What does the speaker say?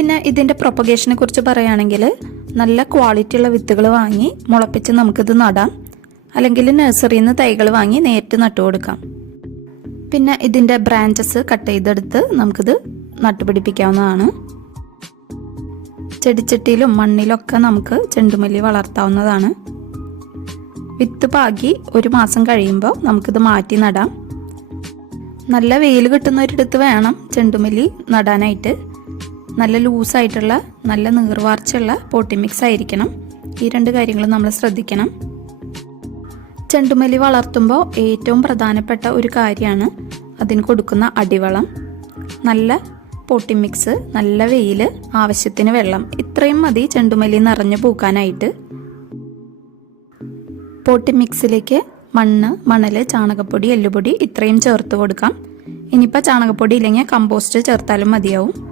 പിന്നെ ഇതിന്റെ പ്രൊപ്പഗേഷനെ കുറിച്ച് പറയുകയാണെങ്കിൽ നല്ല ക്വാളിറ്റി ഉള്ള വിത്തുകൾ വാങ്ങി മുളപ്പിച്ച് നമുക്കിത് നടാം. അല്ലെങ്കിൽ നഴ്സറിയിൽ നിന്ന് തൈകൾ വാങ്ങി നേരിട്ട് നട്ടു കൊടുക്കാം. പിന്നെ ഇതിന്റെ ബ്രാഞ്ചസ് കട്ട് ചെയ്തെടുത്ത് നമുക്കിത് നട്ടുപിടിപ്പിക്കാവുന്നതാണ്. ചെടിച്ചട്ടിയിലും മണ്ണിലൊക്കെ നമുക്ക് ചെണ്ടുമല്ലി വളർത്താവുന്നതാണ്. വിത്ത് പാകി ഒരു മാസം കഴിയുമ്പോൾ നമുക്കിത് മാറ്റി നടാം. നല്ല വെയിൽ കിട്ടുന്നവരെടുത്ത് വേണം ചെണ്ടുമല്ലി നടാനായിട്ട്. നല്ല ലൂസായിട്ടുള്ള നല്ല നീർവാർച്ചുള്ള പോട്ടി മിക്സ് ആയിരിക്കണം. ഈ രണ്ട് കാര്യങ്ങളും നമ്മൾ ശ്രദ്ധിക്കണം. ചെണ്ടുമല്ലി വളർത്തുമ്പോൾ ഏറ്റവും പ്രധാനപ്പെട്ട ഒരു കാര്യമാണ് അതിന് കൊടുക്കുന്ന അടിവളം. നല്ല പോട്ടി മിക്സ് നല്ല വെയിൽ ആവശ്യത്തിന് വെള്ളം. ഇത്രയും മതി ചെണ്ടുമല്ലി നിറഞ്ഞു പൂക്കാനായിട്ട്. പോട്ടി മിക്സിലേക്ക് മണ്ണ് മണൽ ചാണകപ്പൊടി എല്ലുപൊടി ഇത്രയും ചേർത്ത് കൊടുക്കാം. ഇനിയിപ്പോൾ ചാണകപ്പൊടി ഇല്ലെങ്കിൽ കമ്പോസ്റ്റ് ചേർത്താലും മതിയാവും.